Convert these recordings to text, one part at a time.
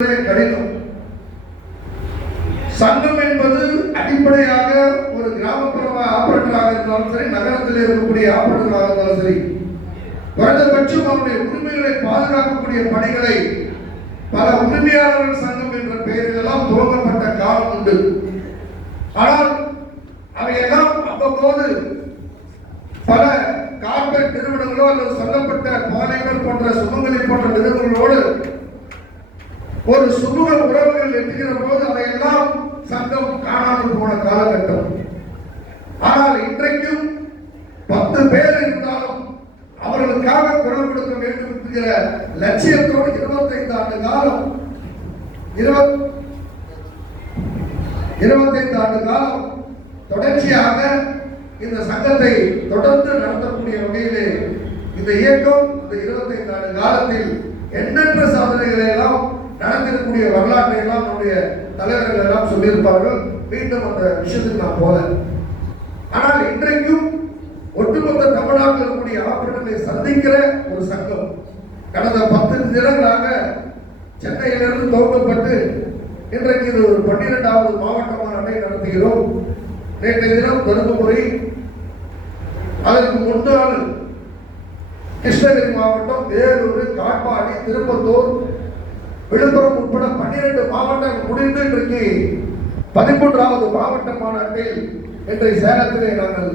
கடினம். சங்கம் என்பது அடிப்படையாக ஒரு கிராமப்புற ஆபரேட்டராக இருந்தாலும் சரி, நகரத்தில் இருக்கக்கூடிய ஆபரேட்டராக இருந்தாலும் சரி, குறைந்தபட்சம் அவருடைய உரிமைகளை பாதுகாக்கக்கூடிய பணிகளை பல உரிமையாளர்கள் சங்கம் என்ற பெயரில் எல்லாம் துவங்கப்பட்ட காலம் உண்டு. ஆனால் அவையெல்லாம் அவ்வப்போது பல கார்பரேட் நிறுவனங்களோ அல்லது சொல்லப்பட்ட பாலைவர் போன்ற சுமங்கலி போன்ற நிறுவனங்களோடு ஒரு சுமூக உறவுகள் எட்டுகிற போது அதையெல்லாம் சங்கம் காணாமல் போன காலகட்டம். ஆனால் இன்றைக்கும் 10 பேர் இருந்தாலும் அவர்களுக்காக குரல் கொடுக்க வேண்டும் என்கிற லட்சியத்தோடு 25 ஆண்டு காலம் 25 ஆண்டு காலம் தொடர்ச்சியாக இந்த சங்கத்தை தொடர்ந்து நடத்தக்கூடிய வகையிலே இந்த இயக்கம் இந்த 25 ஆண்டு காலத்தில் எண்ணற்ற சாதனைகளை எல்லாம் நடந்திருக்கக்கூடிய வரலாற்றை எல்லாம் நம்முடைய தலைவர்கள் எல்லாம் சொல்லியிருப்பார்கள். மீண்டும் அந்த விஷயத்துக்கு நான் போல. ஆனால் இன்றைக்கும் ஒட்டுமொத்த தமிழ்நாட்டில் இருக்கக்கூடிய ஆபரேட்டர்களை சந்திக்கிற ஒரு சங்கம் கடந்த 10 தினங்களாக சென்னையிலிருந்து துவங்கப்பட்டு இன்றைக்கு இது ஒரு 12வது மாவட்டமான நடத்துகிறோம். நேற்றைய தினம் தருமபுரி, அதற்கு முன்னாள் கிருஷ்ணகிரி மாவட்டம், வேலூர், காட்பாடி, திருப்பத்தூர், விழுப்புரம் உட்பட 12 மாவட்டங்கள் முடிந்து இன்றைக்கு 13வது மாவட்ட மாநாட்டில் இன்றைய சேலத்திலே நாங்கள்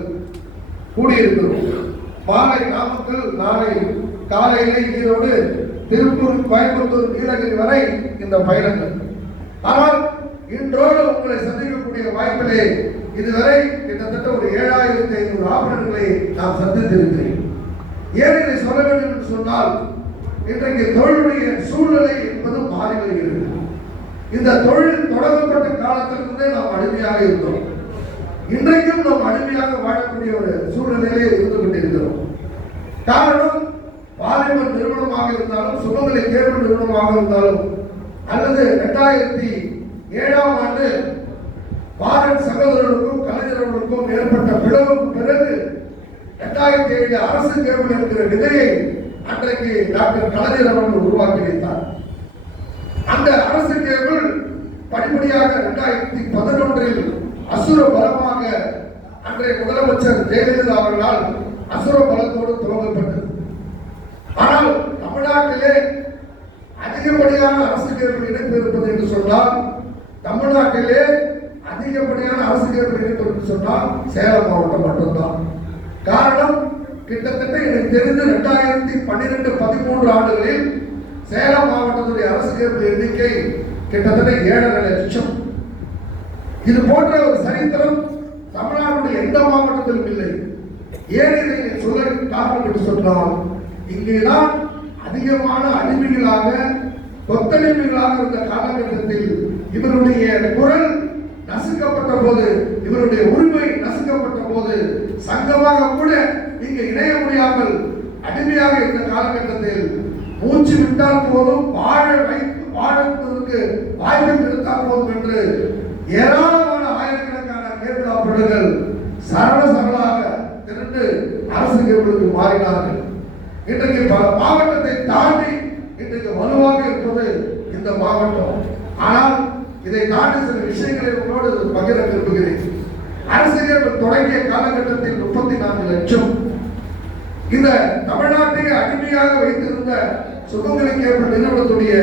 கூடியிருக்கிறோம். மாலை நாமக்கல், நாளை காலையிலே ஈரோடு, திருப்பூர், கோயம்புத்தூர், நீலகிரி வரை இந்த பயணங்கள். ஆனால் இன்றோடு உங்களை சந்திக்கக்கூடிய வாய்ப்பிலே இதுவரை கிட்டத்தட்ட ஒரு 7500 ஆபரேட்டர்களை நாம் சந்தித்திருக்கிறேன். ஏன் இதை சொல்ல வேண்டும் என்று சொன்னால், இன்றைக்கு தொழிலுடைய சூழ்நிலை என்பது மாறி வருகிறது. இந்த தொழில் தொடங்கப்பட்ட காலத்திலிருந்தே நாம் அடிமையாக இருந்தோம். இன்றைக்கும் நாம் அடிமையாக வாழக்கூடிய ஒரு சூழ்நிலையிலே இருந்து கொண்டிருக்கிறோம். காரணம், பாலிமர் நிறுவனமாக இருந்தாலும், சுமங்கலி கேபிள் நிறுவனமாக இருந்தாலும், அல்லது 2007ஆம் ஆண்டு பாரத் சகோதரர்களுக்கும் கலைஞர்களுக்கும் ஏற்பட்ட பிளவுக்கு பிறகு 2007 அரசு கேபிள் என்கிற நிலையை அன்றைக்கு டாக்டர் கலைஞர் அவர்கள் உருவாக்கி வைத்தார். அந்த அரசு கேபிள் படிப்படியாக 2011இல் அசுர பலமாக அன்றைய முதலமைச்சர் ஜெயலலிதா அவர்களால் அசுர பலத்தோடு துவங்கப்பட்டது. ஆனால் தமிழ்நாட்டிலே அதிகப்படியான அரசு கேபிள் இணைப்பு இருப்பது என்று சொன்னால், தமிழ்நாட்டிலே அதிகப்படியான அரசு கேபிள் இணைப்பு என்று சொன்னால் சேலம் மாவட்டம் மட்டும்தான். காரணம், கிட்டத்தட்ட எனக்கு தெரிந்து 2012-13 ஆண்டுகளில் சேலம் மாவட்டத்துடைய அரசு கேபிள் எண்ணிக்கை கிட்டத்தட்ட 7.5 லட்சம். இது போன்ற ஒரு சரித்திரம் தமிழ்நாட்டுடைய எந்த மாவட்டத்திலும் இல்லை. ஏன் இதை சொல்ல காரணம் என்று சொன்னால், இங்கேதான் அதிகமான அடிமைகளாக, கொத்தடிமைகளாக இருந்த காலகட்டத்தில் இவருடைய குரல் நசுக்கப்பட்ட போது, இவருடைய உரிமை நசுக்கப்பட்ட போது, சங்கமாக கூட இங்க இணைய முடியாமல் அடிமையாக இருந்த காலகட்டத்தில் மூச்சு விட்டால் போதும், வாழ்வதற்கு வாய்ப்பு கிடைத்தால் போதும் என்று ஏராளமான ஆயிரக்கணக்கான கேபிள் ஆபரேட்டர்கள் சரளாக திரண்டு அரசு கேபிளுக்கு மாறினார்கள். இன்றைக்கு மாவட்டத்தை தாண்டி இன்றைக்கு வலுவாக இருப்பது இந்த மாவட்டம். ஆனால் இதை தாண்டி சில விஷயங்களை உங்களோடு பகிர விரும்புகிறேன். அரசு கேபிள் தொடங்கிய காலகட்டத்தில் 34 லட்சம். இந்த தமிழ்நாட்டை அடிமையாக வைத்திருந்த சுமங்கலி கேபிள் நிறுவனத்துடைய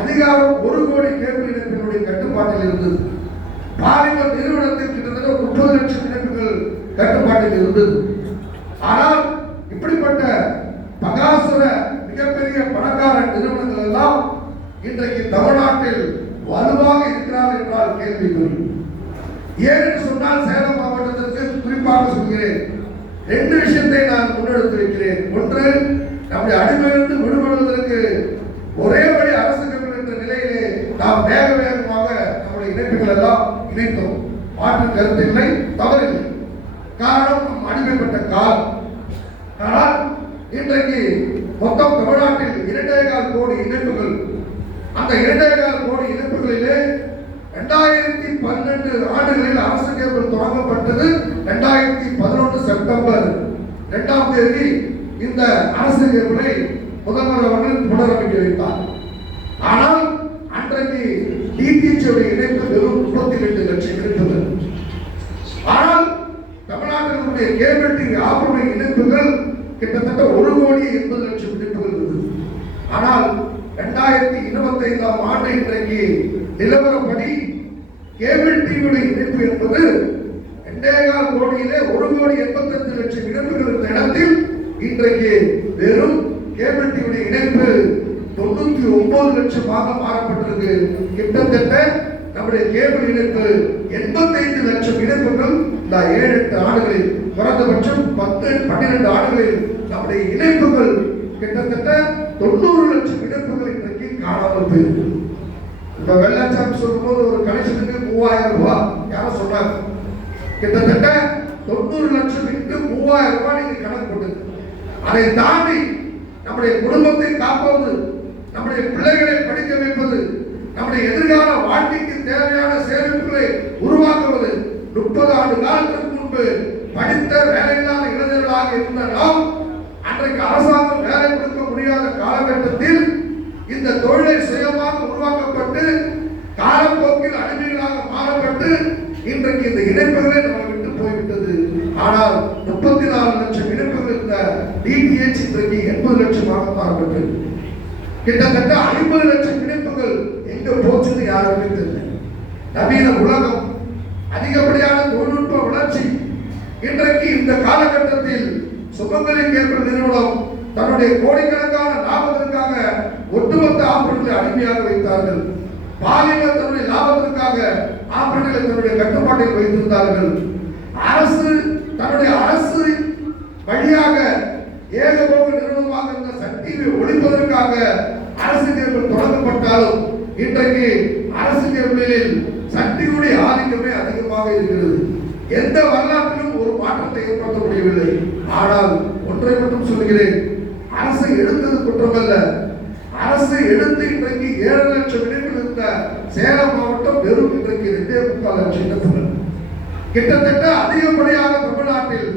அதிகாரம் 1 கோடி கேபிள் இணைப்பினுடைய கட்டுப்பாட்டில் இருந்தது. பாலிமர் நிறுவனத்தில் கிட்டத்தட்ட 30 லட்சம் இணைப்புகள் கட்டுப்பாட்டில் இருந்தது. ஆனால் இப்படிப்பட்ட பகாசுர மிகப்பெரிய பணக்கார நிறுவனங்கள் எல்லாம் இன்றைக்கு தமிழ்நாட்டில் வலுவாக இருக்கிறார் என்றால் கேள்விக்குறி. ஏன் என்று சொன்னால், சேலம் மாவட்டத்திற்கு குறிப்பாக சொல்கிறேன், 2 விஷயத்தை நான் முன்னெடுத்து வைக்கிறேன். ஒன்று, நம்முடைய அடிமையிலிருந்து விடுபடுவதற்கு ஒரே வழி அரசு கேபிள் என்ற நிலையிலே நாம் வேகமாக நம்முடைய இணைப்புகள் எல்லாம் இணைத்தோம். மாற்று கருத்தில்லை, தவறில்லை. காரணம், நம் அடிமைப்பட்ட காலம். ஆனால் இன்றைக்கு மொத்தம் தமிழ்நாட்டில் 2.25 கோடி இணைப்புகள். அந்த 2.25 கோடி இணைப்புகளிலே 2012 ஆண்டுகளில் அரசு கேபிள் தொடங்கப்பட்டது. 2011 செப்டம்பர் 2ஆம் தேதி இந்த அரசு கேபிளை முதல்வர் அவர்கள் புனரமைக்க வைத்தார். ஆனால் அந்த 2025ஆம் ஆண்டு இன்றைக்கு நிலவரப்படி கேபிள் டிவியுடைய இணைப்பு என்பது 2.25 கோடியிலே 1,85,00,000 இணைப்புகள் இருந்த இடத்தில் இன்றைக்கு வெறும் கேபிள் டிவியுடைய இணைப்பு 99 லட்சமாக மாறப்பட்டிருக்கு. கிட்டத்தட்ட நம்முடைய கேபிள் இணைப்பு 85 லட்சம் இணைப்புகள் இந்த 7-8 ஆண்டுகளில், குறைந்தபட்சம் 10-12 ஆண்டுகளில் நம்முடைய இணைப்புகள் கிட்டத்தட்ட 90 லட்சம் இணைப்புகள் இன்றைக்கு காணாமல் போயிருக்கு. இப்ப வெள்ளாச்சாமி சொல்லும் போது ஒரு கனெக்ஷனுக்கு 3000 ரூபாய் யாரும் சொன்னாங்க. கிட்டத்தட்ட 90 லட்சம் இன்ட்டு 3000 ரூபாய் நீங்க கணக்கு போட்டு அதை தாண்டி நம்முடைய குடும்பத்தை காப்பது, நம்முடைய பிள்ளைகளை படிக்க வைப்பது, நம்முடைய எதிர்கால வாழ்க்கைக்கு தேவையான சேமிப்புகளை உருவாக்குவது. 30 ஆண்டு காலத்திற்கு முன்பு படித்த வேலையில்லாத இளைஞர்களாக இருந்த நாம் அன்றைக்கு அரசாங்கம் வேலை கொடுக்க முடியாத காலகட்டத்தில் இந்த தொழிலை சுயமாக உருவாக்கப்பட்டு காலப்போக்கில் அடிமைகளாக மாறப்பட்டு இன்றைக்கு இந்த இணைப்புகளே நம்ம விட்டு போய்விட்டது. ஆனால் 34 லட்சம் இணைப்புகள் இந்த DTH இன்றைக்கு 80 லட்சமாக மாறப்பட்டது. கிட்டத்தட்ட 50 லட்சம் இணைப்புகள் எங்க போச்சுன்னு யாருமே தெரியல. நவீன உலகம், அதிகப்படியான தொழில்நுட்ப வளர்ச்சி, இன்றைக்கு இந்த காலகட்டத்தில் சுமங்கலி கேபிள் நிறுவனம் தன்னுடைய கோடிக்கணக்கான லாபத்திற்காக ஒட்டுமொத்த ஆபரேட்டர்களை அடிமையாக வைத்தார்கள். பாலிமர் தன்னுடைய லாபத்திற்காக ஆபரேட்டர்களை தன்னுடைய கட்டுப்பாட்டில் வைத்திருந்தார்கள். அரசு தன்னுடைய அரசு வழியாக ஏகபோக நிறுவனமாக இருந்த சக்தியை ஒழிப்பதற்காக அரசு கேபிள் தொடங்கப்பட்டாலும் இன்றைக்கு அரசு கேபிளில் சக்தியுடைய ஆதிக்கமே அதிகமாக இருக்கிறது. எந்த வரலாற்றிலும் ஒரு மாற்றத்தை ஏற்படுத்த முடியவில்லை. ஆனால் ஒன்றை மட்டும் சொல்கிறேன், அரசு எடுத்தது குற்றமல்ல. அரசு எடுத்து இன்றைக்கு 7 லட்சம் இணைப்பில் இருந்த சேலம் மாவட்டம் வெறும் இன்றைக்கு 2.25 லட்சம் இணைப்புகள். கிட்டத்தட்ட அதிகப்படியாக தமிழ்நாட்டில்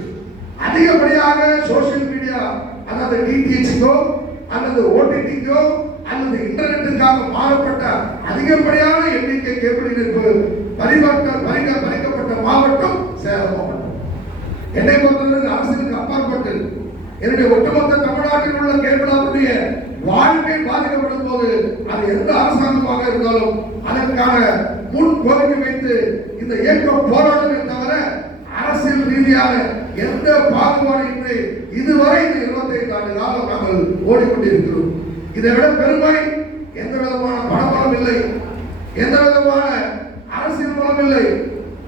அதிகப்படியாக சோசியல் மீடியா, அதாவது DTHக்கோ அல்லது OTTக்கோ அல்லது இன்டர்நெட்டுக்காக மாறப்பட்ட அதிகப்படியான எண்ணிக்கை கேபிள் இணைப்பு பறிக்கப்பட்ட மாவட்டம் சேலம் மாவட்டம். என்னை பொறுத்தவரை அரசுக்கு அப்பாற்பட்டு என்னுடைய ஒட்டுமொத்த தமிழ்நாட்டில் உள்ள கேபிளாருடைய வாழ்க்கை பாதிக்கப்படும் போது அது எந்த அரசாங்கமாக இருந்தாலும் அதற்கான முன் கோரிக்கை வைத்து இந்த இயக்கம் போராடுமே தவிர அரசியல் ரீதியான எந்த பாகுபாடு இதுவரை இந்த 25 ஆண்டு காலம் நாங்கள் ஓடிக்கொண்டிருக்கிறோம். இதை விட பெருமை எந்த விதமான பணபலம் இல்லை, எந்த விதமான அரசியல் பலம் இல்லை.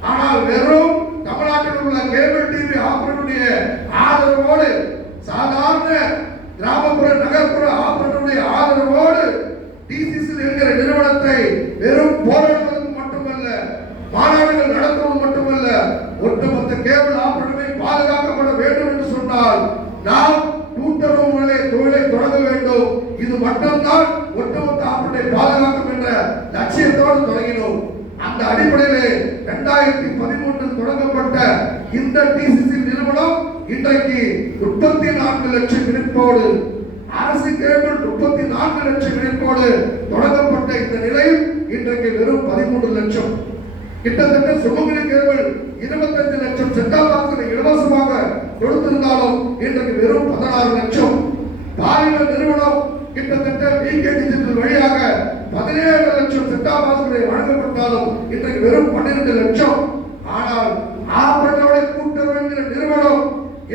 ஆனால் வெறும் தமிழ்நாட்டில் உள்ள கேபிள் டிவி ஆபரேட்டருடைய ஆதரவோடு, சாதாரண கிராமப்புற நகர்ப்புற ஆபரேட்டருடைய ஆதரவோடு DCC என்கிற நிறுவனத்தை வெறும் போராடுவதற்கு மட்டுமல்ல, மாநாடுகள் நடத்துவது மட்டுமல்ல, ஒட்டுமொத்த கேபிள் ஆபரேட்டரை பாதுகாக்கப்பட வேண்டும் என்று சொன்னால் நாம் கூட்டுறவு தொழிலை தொடங்க வேண்டும். இது மட்டும்தான் ஒட்டுமொத்த ஆபரேட்டரை பாதுகாக்கும் என்ற லட்சியத்தோடு தொடங்கினோம். அந்த அடிப்படையிலே 2013 தொடங்கப்பட்ட இந்த DCC நிறுவனம் இன்றைக்கு 34 லட்சம் இணைப்போடு, அரசு கேபிள் 34 லட்சம் இணைப்போடு தொடங்கப்பட்ட இந்த நிலையில் இன்றைக்கு வெறும் 13 லட்சம். கிட்டத்தட்ட சுமங்கலி கேபிள் 25 லட்சம் செட்டாப் பாக்ஸ்களை இலவசமாக கொடுத்திருந்தாலும் இன்றைக்கு வெறும் 16 லட்சம். பாலிமர் நிறுவனம் கிட்டத்தட்ட VK டிஜிட்டல் வழியாக 17 லட்சம் செட்டாப் பாக்ஸ்களை வழங்கப்பட்டாலும் இன்றைக்கு வெறும் 12 லட்சம். ஆனால் ஆபரேட்டரோட கூட்டுறவு என்கிற நிறுவனம்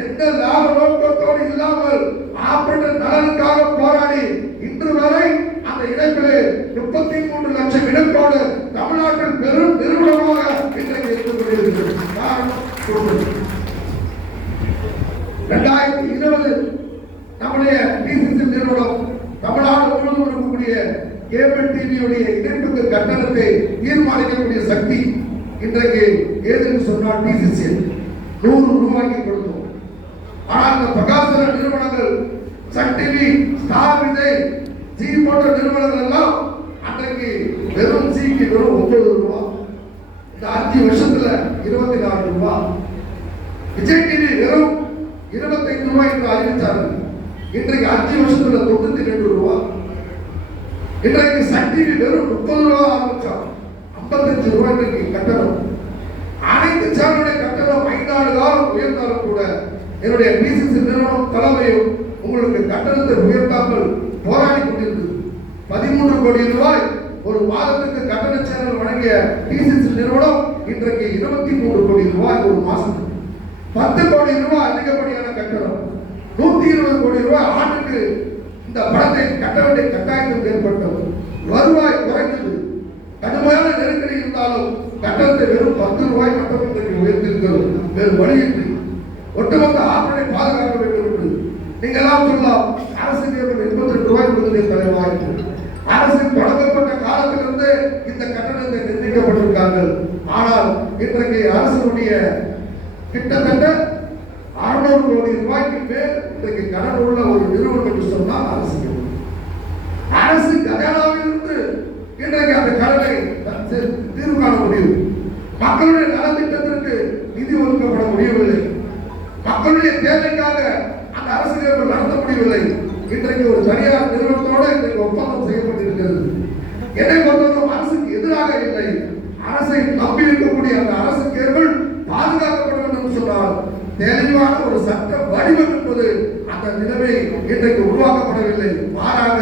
எந்த லாப நோக்கத்தோடு இல்லாமல் ஆபரேட்டர் நலனுக்காக போராடி இன்று வரை அந்த இணைப்பிலே 33 லட்சம் இணைப்போடு தமிழ்நாட்டில் பெரும் நிறுவனமாக இன்றைக்கு இருந்து கொண்டிருக்கிறது. 2020 நம்முடைய DCC நிறுவனம் தமிழ்நாடு முழுவதும் இருக்கக்கூடிய கேபிள் டிவியுடைய இணைப்புக்கு கட்டணத்தை தீர்மானிக்கக்கூடிய சக்தி இன்றைக்கு ஏதுன்னு சொன்னால் DCC 100 ரூபாய்க்கு கொடுத்தோம். ஆனால் இந்த பிரகாசன நிறுவனங்கள், Sun TV, Star Vijay, Zee போன்ற நிறுவனங்கள் எல்லாம் அன்றைக்கு வெறும் ஜிக்கு வெறும் 9 ரூபாய், இந்த 5 வருஷத்துல 24 ரூபாய். விஜய் டிவி வெறும் 25 ரூபாய் என்று அறிவித்தார்கள். இன்றைக்கு 5 வருஷத்துல 92 ரூபாய். இன்றைக்கு சன் டிவி வெறும் 30 ரூபாய் ஆரம்பிச்சாங்க, 55 ரூபாய் இன்றைக்கு கட்டணம். அனைத்து சேனலுடைய கட்டணம் 5 ஆண்டு காலம் உயர்ந்தாலும் கூட என்னுடைய DCC நிறுவனம் தலைமையும் உங்களுக்கு கட்டணத்தை உயர்த்தாமல் போராடி கொண்டிருந்தது. 13 கோடி ரூபாய் ஒரு மாதத்துக்கு கட்டண சேனல் வழங்கிய டிசிசி நிறுவனம் இன்றைக்கு 23 கோடி ரூபாய் ஒரு மாசத்துக்கு. 10 கோடி ரூபாய் அதிகப்படியான கட்டணம். 120 கோடி ரூபாய் ஆண்டுக்கு இந்த பணத்தை கட்ட வேண்டிய கட்டாயம் ஏற்பட்டது. வருவாய் குறைந்தது. கடுமையான நெருக்கடி இருந்தாலும் கட்டணத்தை வெறும் 10 ரூபாய் மட்டும் இன்றைக்கு உயர்த்திருக்கிறது. வேறு வழியின்றி ஒட்டுமொத்த ஆற்றலை பாதுகாக்க வேண்டும் என்று நீங்க எல்லாம் சொல்லலாம். அரசு 82 ரூபாய் கொடுத்ததே தலைவாய். அரசு தொடங்கப்பட்ட காலத்திலிருந்து இந்த கட்டணத்தை நிர்ணயிக்கப்பட்டிருக்கார்கள். ஆனால் இன்றைக்கு அரசுடைய கிட்டத்தட்ட 600 கோடி ரூபாய்க்கு மேல் இன்றைக்கு கடன் உள்ள ஒரு நிறுவனம் என்று சொன்னால் அரசு கஜானாவிலிருந்து இன்றைக்கு அந்த கடனை தீர்வு காண முடியும். மக்களுடைய நலத்திட்டத்திற்கு நிதி ஒதுக்கப்பட முடியவில்லை. மக்களுடைய தேவைக்காக அந்த அரசு நடத்த முடியவில்லை. இன்றைக்கு ஒரு தனியார் நிறுவனத்தோடு இன்றைக்கு ஒப்பந்தம் செய்யப்பட்டிருக்கிறது. என்னை பொறுத்தவரை அரசுக்கு எதிராக இல்லை. அரசை நம்பி இருக்கக்கூடிய அந்த அரசு கேபிள் பாதுகாக்கப்பட வேண்டும் என்று சொன்னால் தெளிவான ஒரு சட்ட வடிவம் என்பது அந்த நிலைமை இன்றைக்கு உருவாக்கப்படவில்லை. மாறாக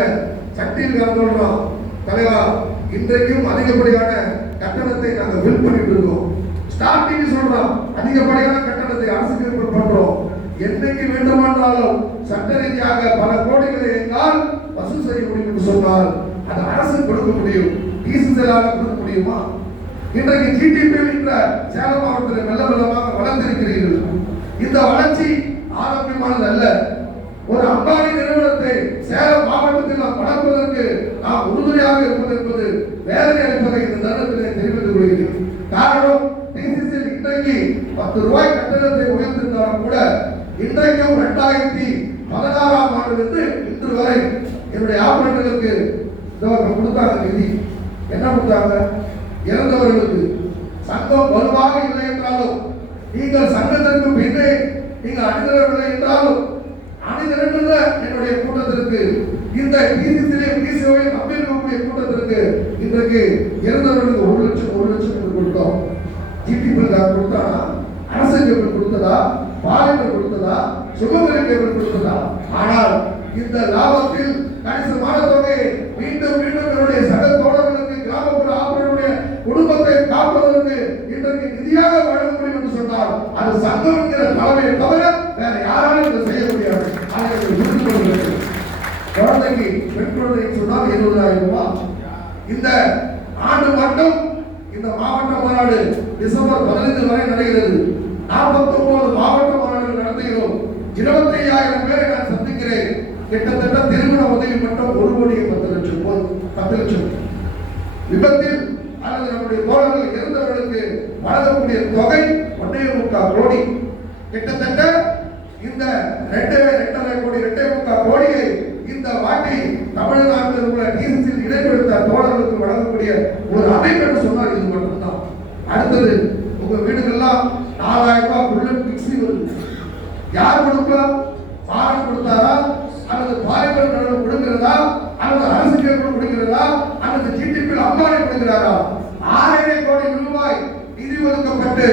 சக்தியில் கலந்துள்ளோம் தலைவா. இன்றைக்கும் அதிகப்படியான கட்டணத்தை நாங்கள் பில் பண்ணிட்டு இருக்கோம். ஸ்டார்டிங் சொல்றோம் அதிகப்படியான கட்டணத்தை அரசுக்கு பண்றோம். என்னைக்கு வேண்டுமானாலும் சட்ட ரீதியாக பல கோடிகளை எங்கால் வசூல் செய்ய முடியும் என்று சொன்னால் அது அரசு கொடுக்க முடியும். டிசிசிலாக கொடுக்க முடியுமா? இன்றைக்கு ஜிடிபி என்ற சேலம் மாவட்டத்தில் மெல்ல மெல்லமாக வளர்ந்திருக்கிறீர்கள். இந்த வளர்ச்சி ஆரோக்கியமானது அல்ல. ஒரு அம்பானி நிறுவனத்தை சேலம் மாவட்டத்தில் நாம் வளர்ப்பதற்கு நாம் உறுதுணையாக இருப்பது என்பது வேதனை அளிப்பதை இந்த தருணத்திலே தெரிவித்துக் கொள்கிறேன். காரணம் டிசிசி இன்றைக்கு 10 ரூபாய் கட்டணத்தை உயர்த்திருந்தாலும் கூட இன்றைக்கும் 2016ஆம் ஆண்டிலிருந்து இன்று வரை என்னுடைய ஆபரேட்டர்களுக்கு கொடுத்தாங்க நிதி. என்ன கொடுத்தாங்க? இறந்தவர்களுக்கு. சங்கம் வலுவாக இல்லை என்றாலும் நீங்கள் சங்கத்திற்கு பின்னே நீங்கள் அணிதிரவில்லை என்றாலும் அணிதிரண்டுள்ள என்னுடைய கூட்டத்திற்கு இந்த டிசிசியை நம்பியிருக்கக்கூடிய கூட்டத்திற்கு இன்றைக்கு இறந்தவர்களுக்கு 1 லட்சம் என்று கொடுத்தோம். ஜிடிபி கொடுத்தானா? அரசு கேபிள் கொடுத்ததா? பாலிமர் கொடுத்ததா? சுகமரி கேபிள் கொடுத்ததா? ஆனால் இந்த லாபத்தில் கணிசமான தொகையை மீண்டும் மீண்டும் என்னுடைய சக தோழர்களுக்கு கிராமப்புற ஆபரனுடைய குடும்பத்தை காப்பதற்கு இன்றைக்கு நிதியாக வழங்க முடியும் என்று சொன்னால் அது சங்கம் என்கிற தலைமையை தவிர வேற யாராலும் இதை செய்ய முடியாது. குழந்தைக்கு பெண் குழந்தைக்கு சொன்னால் 20,000 ரூபாய். இந்த ஆண்டு மட்டும் இந்த மாவட்ட மாநாடு டிசம்பர் 15 வரை நடக்கிறது. 49 மாவட்ட மாநாடுகள் நடத்துகிறோம். 25,000 பேரை நான் சந்திக்கிறேன். கிட்டத்தட்ட திருமண உதவி மட்டும் 1,10,00,000 10 லட்சம். விபத்தில் அல்லது நம்முடைய தோழர்கள் இறந்தவர்களுக்கு வழங்கக்கூடிய தொகை 1.25 கோடி. கிட்டத்தட்ட இந்த 2.5 கோடி 2.25 கோடியை இந்த வாட்டி தமிழ்நாட்டில் உள்ள டிசிசியில் இடைப்படுத்த தோழர்களுக்கு வழங்கக்கூடிய ஒரு அமைப்பு என்று சொன்னால் இது மட்டும்தான். அடுத்தது உங்க வீடுகள்லாம் 4,000 ரூபாய் புல்லட் மிக்ஸி வருது. யார் கொடுப்பா? பாரம் கொடுத்தாரா அல்லது பாலிமர் நிறுவனம் கொடுக்கிறதா அல்லது அரசு கேபிள் கொடுக்கிறதா அல்லது ஜிடிபி அம்பானி கொடுக்கிறாரா? 6,5 கோடி ரூபாய் நிதி ஒதுக்கப்பட்டு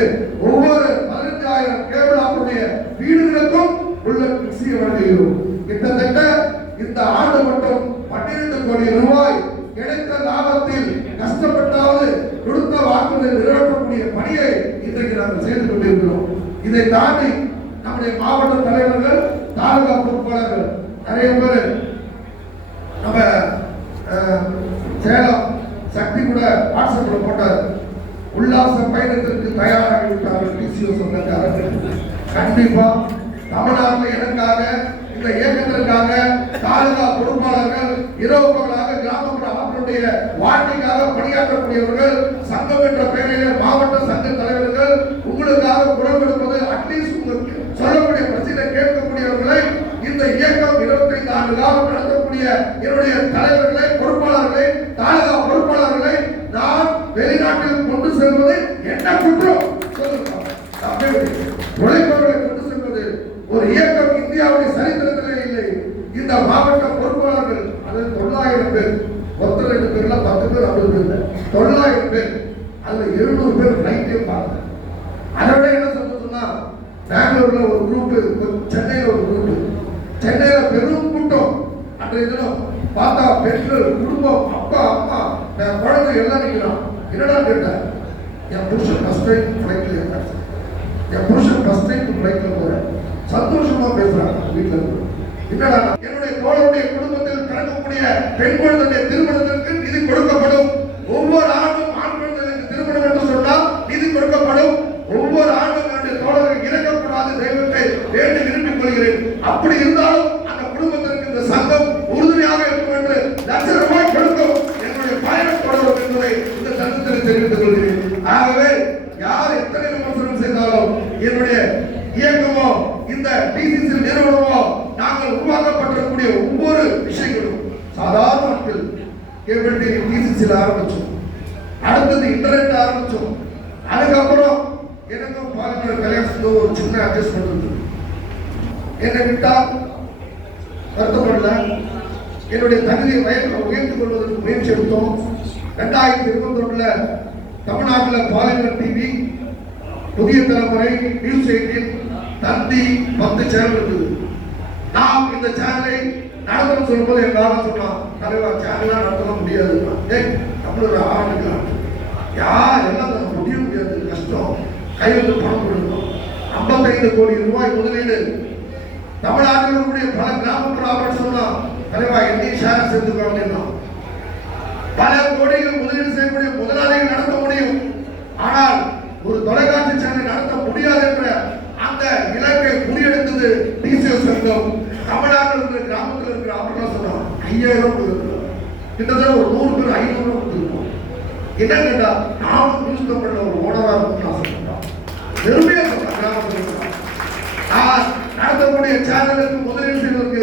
ஒவ்வொரு 15,000 கேபிள் ஆப்பருடைய வீடுகளுக்கும் புல்லட் மிக்ஸியை வழங்குகிறோம். கிட்டத்தட்ட இந்த ஆண்டு மட்டும் 12 கோடி ரூபாய் கிடைத்த லாபத்தில் கஷ்டப்பட்டாவது கொடுத்த வாக்குறுதியை நிறைவேற்றக்கூடிய பணியை இன்றைக்கு நாங்கள் செய்து கொண்டிருக்கிறோம். இதை தாண்டி நம்முடைய மாவட்ட தலைவர்கள், தாலுகா பொறுப்பாளர்கள் நிறைய பேர் நம்ம சேலம் சக்தி கூட வாட்ஸ்அப்ல போட்டார். உல்லாச பயணத்திற்கு தயாராகி விட்டார்கள் டிசிஓ சொந்தக்காரர்கள். கண்டிப்பா தமிழ்நாட்டில் எனக்காக இந்த இயக்கத்திற்காக தாலுகா பொறுப்பாளர்கள் இரவு பகலாக கிராமப்புற ஆபரனுடைய வாழ்க்கைக்காக பணியாற்றக்கூடியவர்கள், சங்கம் என்ற பெயரிலே மாவட்ட சங்க தலைவர்கள் உங்களுக்காக குரல் கொடுப்பது அட்லீஸ்ட் உங்களுக்கு சொல்லக்கூடிய பிரச்சனை கேட்கக்கூடியவர்களை இந்த இயக்கம் 25 ஆண்டு காலம் நடத்தக்கூடிய என்னுடைய தலைவர்களை, பொறுப்பாளர்களை, தாலுகா பொறுப்பாளர்களை நான் வெளிநாட்டில் கொண்டு செல்வது என்ன குற்றம் சொல்லுங்க. உழைப்பவர்களை கொண்டு செல்வது ஒரு இயக்கம் இந்தியாவுடைய சரித்திரத்திலே இல்லை. இந்த மாவட்ட பொறுப்பாளர்கள் அதில் 900 பேர், ஒருத்தர் 2 பேர்ல 10 பேர் 50 பேர் 900 பேர், அதுல 700 பேர் ரைட்டே பார்த்தாங்க. அதை விட என்ன சொல்றதுன்னா பெங்களூர்ல ஒரு குரூப், சென்னையில ஒரு குரூப், சென்னையில பெரும் கூட்டம். அன்றைய தினம் பார்த்தா பெற்றோர் குடும்பம் அப்பா அம்மா குழந்தை எல்லாம் நிற்கிறான். என்னடா கேட்டேன், என் புருஷன் ஃபர்ஸ்ட் டைம் ஃப்ளைட்ல இருக்காரு, என் புருஷன் ஃபர்ஸ்ட் டைம் ஃப்ளைட்ல போறேன், சந்தோஷமா பேசுறாங்க வீட்டுல இருக்கு. என்னடா, என்னுடைய தோழருடைய குடும்பத்தில் பிறக்கக்கூடிய பெண் குழந்தைய திருமணத்திற்கு நிதி கொடுக்கப்படும். ஒவ்வொரு ஆண்டும் ஆண் குழந்தைகளுக்கு திருமணம் என்று சொன்னால் நிதி கொடுக்கப்படும். ஒவ்வொரு ஆண்டும் என்னுடைய தோழர்கள் இறக்கக்கூடாது, தெய்வத்தை வேண்டி விரும்பிக் கொள்கிறேன். அப்படி இருந்தாலும் அந்த குடும்பத்திற்கு இந்த சங்கம் உறுதுணையாக இருக்கும் என்று லட்சம் ரூபாய் கொடுக்கும் என்னுடைய பயணம் தொடரும் என்பதை இந்த சங்கத்தில் தெரிவித்துக் கொள்கிறேன். ஆகவே யார் எத்தனை விமர்சனம் செய்தாலும் என்னுடைய இயக்கமோ இந்த டிசிசி நிறுவனமோ நாங்கள் உருவாக்கப்பட்டிருக்கக்கூடிய ஒவ்வொரு விஷயங்களும் சாதாரண மக்கள் கேபிள் டிவி டிசிசியில் ஆரம்பிச்சோம், அடுத்தது இன்டர்நெட் ஆரம்பிச்சோம். அதுக்கப்புறம் எனக்கும் பாலிமர் கல்யாணத்துக்கு ஒரு சின்ன அட்ஜஸ்ட்மெண்ட் இருக்கு. என்னை விட்டா வருத்தப்படல, என்னுடைய தகுதியை உயர்த்திக் கொள்வதற்கு முயற்சி எடுத்தோம். 2021 தமிழ்நாட்டில் பாலிமர் டிவி, புதிய தலைமுறை, நியூஸ் 18, தந்தி 10 சேனல் இருக்குது. நாம் இந்த சேனலை நடத்தணும் சொல்லும்போது எங்களால் சொன்னான், தலைவா சேனலாம் நடத்த முடியாது, நம்மளோட ஆரம்பிக்கலாம், யார் எல்லாம் முடிய முடியாது, கஷ்டம், கையில் பணம் கொடுக்கணும். 55 கோடி ரூபாய் முதலீடு தமிழ்நாட்டில் இருக்கக்கூடிய பல கிராமப்புற ஆபரேட் சொன்னா, தலைவா என்னையும் ஷேர் சேர்த்துக்கோ அப்படின்னா, பல கோடிகள் முதலீடு செய்யக்கூடிய முதலாளிகள் நடத்த முடியும். ஆனால் ஒரு தொலைக்காட்சி சேனல் நடத்த முடியாது என்ற அந்த இலக்கை முறியெடுத்தது டிசிஎஸ் சங்கம். தமிழ்நாட்டில் இருக்கிற கிராமத்தில் இருக்கிற ஆபரேட் சொன்னா 5000 கொடுக்கிறோம், கிட்டத்தட்ட ஒரு 100 பேர் 500 கொடுத்துருக்கோம். என்ன கேட்டா, நானும் நியூஸ் தமிழ்ல ஒரு ஓனரா இருக்கும்னு ஆசைப்பட்டோம். பெருமையா சொல்றேன், கிராமத்தில் நடத்தக்கூடிய சேனலுக்கு முதலீடு செய்வதற்கு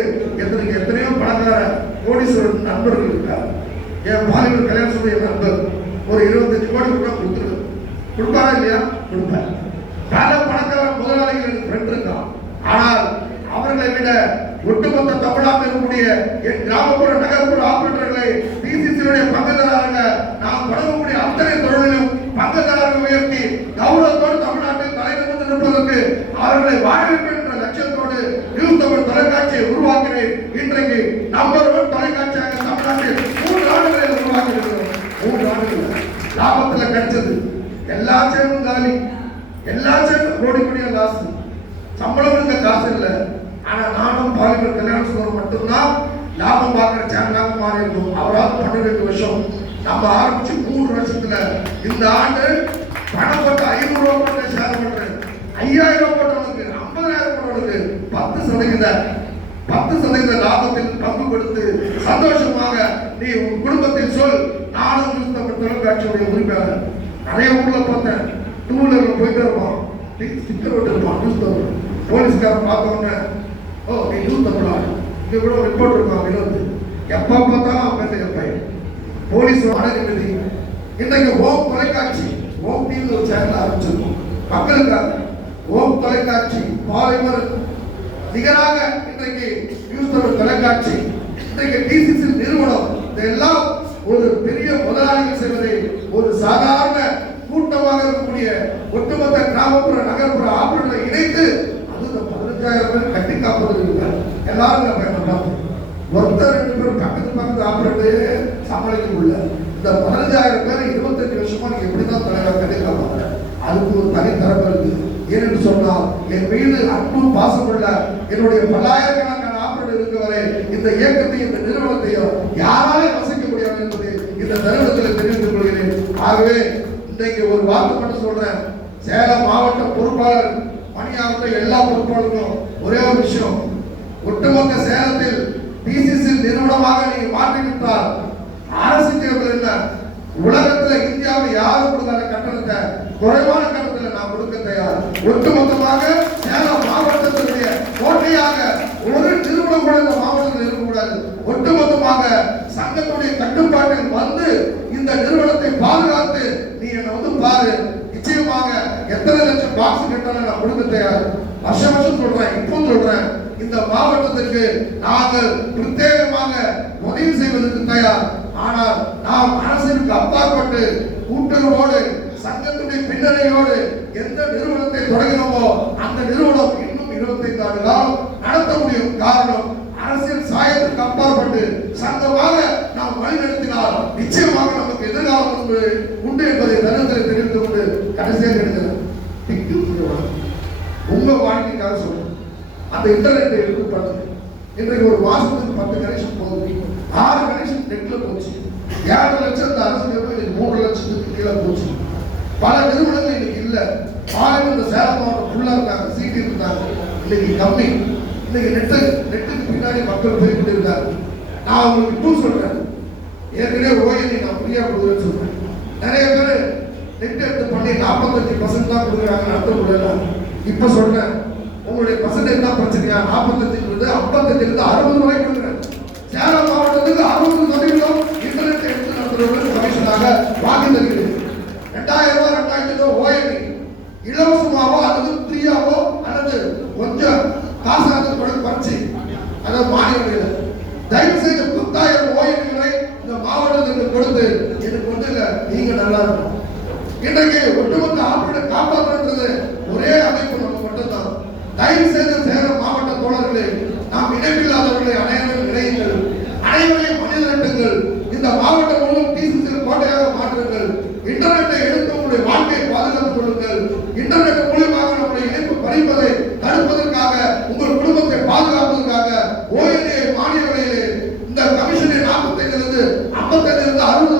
எத்தனையோ பணக்கார கோடீஸ்வரர் நண்பர்கள் இருக்கார். என் பாலிமர் கல்யாணம் என் நண்பர் ஒரு 25 கோடி கூட கொடுப்பாரா இல்லையா? கொடுப்பார். பல பணக்கார முதலாளிகள் எனக்கு ஃப்ரெண்ட் இருக்கான். ஆனால் அவர்களை விட ஒட்டுமொத்த தமிழ்நாட்டில் இருக்கக்கூடிய என் கிராமப்புற நகர்ப்புற ஆபரேட்டர்களை டிசிசியுடைய பங்குதாரர்கள் நாம் தொடங்கக்கூடிய அத்தனை தொழிலும் பங்குதாரர்கள் உயர்த்தி கௌரவத்தோடு தமிழ்நாட்டில் தலைநிமிர்ந்து நிற்பதற்கு அவர்களை வாழ்விப்பேன் என்ற லட்சியத்தோடு நியூஸ் தமிழ் தொலைக்காட்சியை உருவாக்கினேன். இன்றைக்கு நம்பர் 1 தொலைக்காட்சியாக தமிழ்நாட்டில் 3 ஆண்டுகளில் உருவாக்கி இருக்கிறோம். 3 ஆண்டுகள் லாபத்தில் கிடைச்சது. எல்லா சேனலும் காலி, எல்லா சேனலும் கோடி லாஸ், சம்பளம் இருக்க காசு இல்லை. ஆனா நானும் பாலிமர் கல்யாண சுந்தரம் மட்டும்தான் லாபம் பார்க்கிற சேனலாக மாறி இருக்கும். அவரால் 12 வருஷம், நம்ம ஆரம்பிச்சு 3 வருஷத்துல இந்த ஆண்டு பணம் போட்டு 500 ரூபாய் போட்டு ஷேர் பண்றேன். 5000 போட்டவனுக்கு 50000 போட்டவனுக்கு 10% லாபத்தில் பங்கு கொடுத்து சந்தோஷமாக நீ உன் குடும்பத்தில் சொல், நானும் நியூஸ் தமிழ் தொலைக்காட்சியுடைய உரிமையாளர். நிறைய ஊர்ல பார்த்தேன், 2 வீலர்ல போயிட்டு இருப்பான், ஸ்டிக்கர் விட்டுருப்பான் நியூஸ் தமிழ். போலீஸ்காரன் பார்த்தோன்னே, ஓ நீ நியூஸ் தமிழா, இங்க கூட ஒரு ரிப்போர்ட் இருக்கான் வினோத், எப்ப பார்த்தாலும் அவன் பேச பையன் போலீஸ் அணுகுதி. இன்றைக்கு ஓம் தொலைக்காட்சி, ஓம் டிவி ஒரு சேனல் ஆரம்பிச்சிருக்கோம் மக்களுக்காக. ஓம் தொலைக்காட்சி பாலிமர் நிகராக இன்றைக்கு நியூஸ் தமிழ் தொலைக்காட்சி, இன்றைக்கு டிசிசி நிறுவனம், இதெல்லாம் ஒரு பெரிய முதலாளிகள் செய்வதை ஒரு சாதாரண கூட்டமாக இருக்கக்கூடிய ஒட்டுமொத்த கிராமப்புற நகர்ப்புற ஆபரேட்டரை இணைத்து அது 15,000 பேர் கட்டி காப்பதில் இருக்கார். எல்லாரும் பயன்படுறாங்க. ஒருத்தர் 2 பேர் பக்கத்து ஆபரேட்டரே சமாளிக்க முடியல. இந்த 15,000 பேர் 25 வருஷமா நீங்க எப்படிதான் தலைவர் கட்டி காப்பாங்க? அதுக்கு ஒரு தனி தரப்பு இருக்கு. ஏனென்று சொன்னால் என் மீது அன்பு பாசமுள்ள என்னுடைய பல்லாயிரக்கணக்கான ஆபரேட்டர் இருக்கவரை இந்த இயக்கத்தையும் இந்த நிறுவனத்தையும் யாராலே வசிக்க முடியாது என்பதை இந்த தருணத்தில் தெரிவித்துக் கொள்கிறேன். ஆகவே இன்றைக்கு ஒரு வார்த்தை மட்டும் சொல்றேன். சேலம் மாவட்ட பொறுப்பாளர் பணியாற்ற எல்லா பொறுப்பாளர்களும் ஒரே ஒரு விஷயம், ஒட்டுமொத்த சேலத்தில் டிசிசி நிறுவனமாக நீங்க மாற்றிவிட்டால் அரசு தேர்தல் என்ன, உலகத்துல இந்தியாவில் யாரும் கொடுக்காத கட்டணத்தை குறைவான கட்டணத்தில் நான் கொடுக்க தயார். ஒட்டுமொத்தமாக சேலம் மாவட்டத்தினுடைய கோட்டையாக ஒரு நிறுவனம் கூட இந்த மாவட்டத்தில் இருக்கக்கூடாது. ஒட்டுமொத்தமாக சங்கத்துடைய கட்டுப்பாட்டில் வந்து இந்த நிறுவனத்தை பாதுகாத்து நீ என்ன பாரு, நிச்சயமாக எத்தனை லட்சம் பாக்ஸ் கட்டணம் நான் கொடுக்க தயார். வருஷம் சொல்றேன், இப்போ சொல்றேன், இந்த மாவட்டத்திற்கு நாங்கள் பிரத்யேகமாக உதவி செய்வதற்கு தயார். ஆனால் நாம் அரசிற்கு அப்பாற்பட்டு கூட்டுறவோடு சங்கத்துடைய பின்னணியோடு எந்த நிறுவனத்தை தொடங்கினோமோ அந்த நிறுவனம் இன்னும் 25 ஆண்டு காலம் நடத்த முடியும். காரணம் அரசியல் சாயத்திற்கு அப்பாற்பட்டு சங்கமாக நாம் வழிநடத்தினால் நிச்சயமாக நமக்கு எதிர்காலம் உண்டு என்பதை தருணத்தில் தெரிந்து கொண்டு கடைசியாக எடுக்கிறார். உங்க வாழ்க்கைக்காக சொல்றேன். அந்த இன்டர்நெட்டை எடுத்து பண்ணுங்க. இன்றைக்கு ஒரு மாசத்துக்கு 10 கனெக்ஷன் போகுது. 6 கனெக்ஷன் நெட்ல போச்சு. 7 லட்சம் அரசு நிறுவனம் 3 லட்சத்துக்கு கீழே போச்சு. பல நிறுவனங்கள் இன்னைக்கு இல்ல. ஆளுங்க இந்த சேலம் மாவட்டம் ஃபுல்லா இருக்காங்க, சீட்டு இருந்தாங்க. இன்னைக்கு கம்மி. இன்னைக்கு நெட்டுக்கு பின்னாடி மக்கள் போய் கொண்டிருக்காங்க. நான் உங்களுக்கு டூ சொல்றேன். ஏற்கனவே ஓய்வு நான் ஃப்ரீயா கொடுக்குறேன்னு சொல்றேன். நிறைய பேர் நெட் எடுத்து பண்ணி 45% தான் கொடுக்குறாங்க, அர்த்தம் கொடுக்கலாம். இப்ப சொல்றேன், உங்களுடைய பர்சன்டேஜ் தான் பிரச்சனையா? 45 55 60 வரை கொடுக்குறேன். சேலம் மாவட்டத்துக்கு 60% இன்டர்நெட் எடுத்து நடத்துறவங்களுக்கு கமிஷனாக வாங்கி தருகிறது. 2000 ரூபாய் 2000 ஓய்வு இலவசமாவோ அல்லது ஃப்ரீயாவோ அல்லது கொஞ்சம் காசாக குறைச்சி அதாவது மானியங்களை தயவு செய்து 10,000 ஓய்வுகளை இந்த மாவட்டத்துக்கு கொடுத்து எனக்கு ஒன்றும் இல்லை, நீங்க நல்லா இருக்கும். இன்றைக்கு ஒட்டுமொத்த ஆபரேட்டர் காப்பாற்றுறது ஒரே அமைப்பு நம்ம மட்டும்தான். தயவு செய்து சேலம் மாவட்ட தோழர்களே, நாம் இணைப்பில்லாதவர்களை அனைவரும் இணையுங்கள், அனைவரையும் மனிதர்கள் இந்த மாவட்டம் முழுவதும் டிசிசியில் கோட்டையாக மாற்றுங்கள். இன்டர்நெட்டை எடுத்து உங்களுடைய வாழ்க்கையை பாதுகாத்துக் கொள்ளுங்கள். இன்டர்நெட் மூலமாக நம்முடைய இணைப்பு பறிப்பதை தடுப்பதற்காக, உங்கள் குடும்பத்தை பாதுகாப்பதற்காக ஓய்வு மானிய விலையிலே இந்த கமிஷனை 45 55